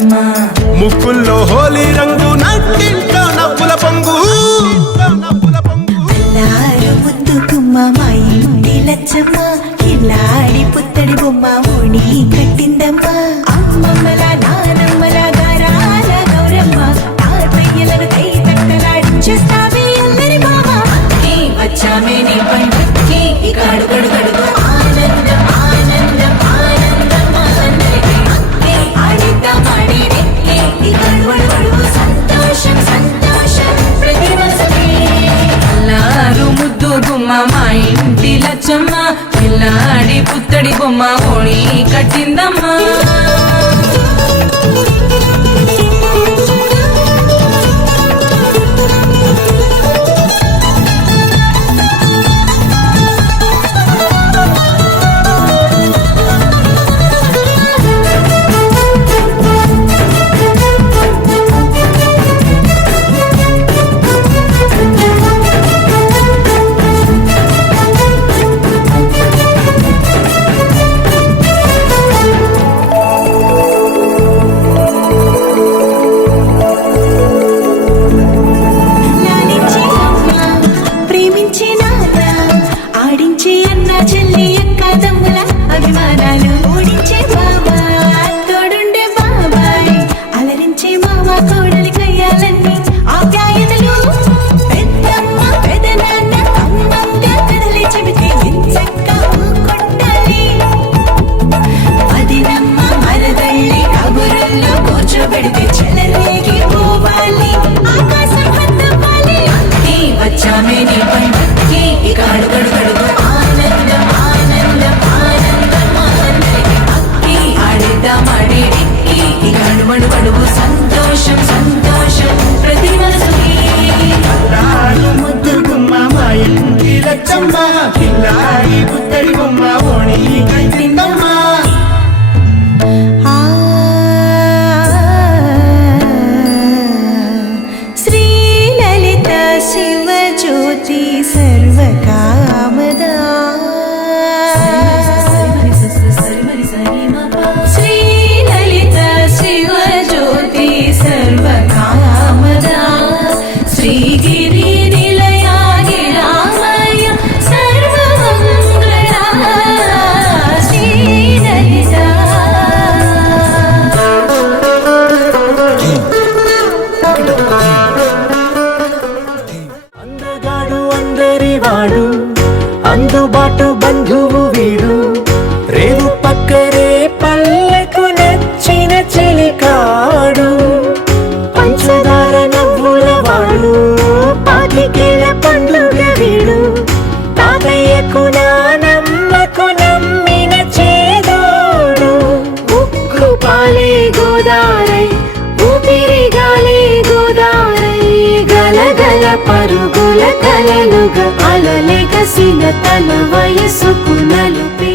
కట్టిందమ్మా ముక్కుల్లో హోలీ రంగు నట్టింట్లో నవ్వుల పొంగు అల్లారు ముద్దు గుమ్మ మా ఇంటి లచ్చమ్మ కిల్లాడి పుత్తడి బొమ్మ ఓణి కట్టిందమ్మా అమ్మమ్మల నానమ్మల గారాల గౌరమ్మ తాతయ్యలను కై తట్టలాడించేస్తావే అల్లరి బావ వచ్చామే నీ పండుగకి ఇక అడుగడుగడుగు ఆనందం ఆనందం ఆనందం అందరికీ ఆడిద్దాం ఆడినే ఇక అడుగడుగడుగు సంతోషం సంతోషం ప్రతి మనసుకి అల్లారు ముద్దు గుమ్మ మా ఇంటి లచ్చమ్మ పిల్లాడి పుత్తడి బొమ్మ ఓణి కట్టిందమ్మా సంతోషం సంతోషం ప్రతి మనసుకి ముద్దు గుమ్మ మా ఇంటి లచ్చమ్మ కిల్లాడి పుత్తడి బొమ్మ ఓణి కట్టిందమ్మా శ్రీ లలిత శివ జ్యోతి సర్వకామదా శ్రీ లలిత శివ జ్యోతి సర్వకామదా శ్రీగిరి నిలయా గిరామయ సర్వమంగళా శ్రీ లలిత అందగాడు అందరివాడు అందుబాటు బంధువు వీడు రేవు పక్కరే పల్లెకు నచ్చిన చెలికాడు పంచదార నవ్వుల వాడు పాతికేల పండుగ వీడు తాతయ్యకు నానమ్మకు నమ్మిన చేదోడు ఉక్కు పాలే గోదారై ఊపిరి గాలే గోదారై గలగల పరుగుల కలలుగా అలలెగసిన తన వయసుకు నలుపే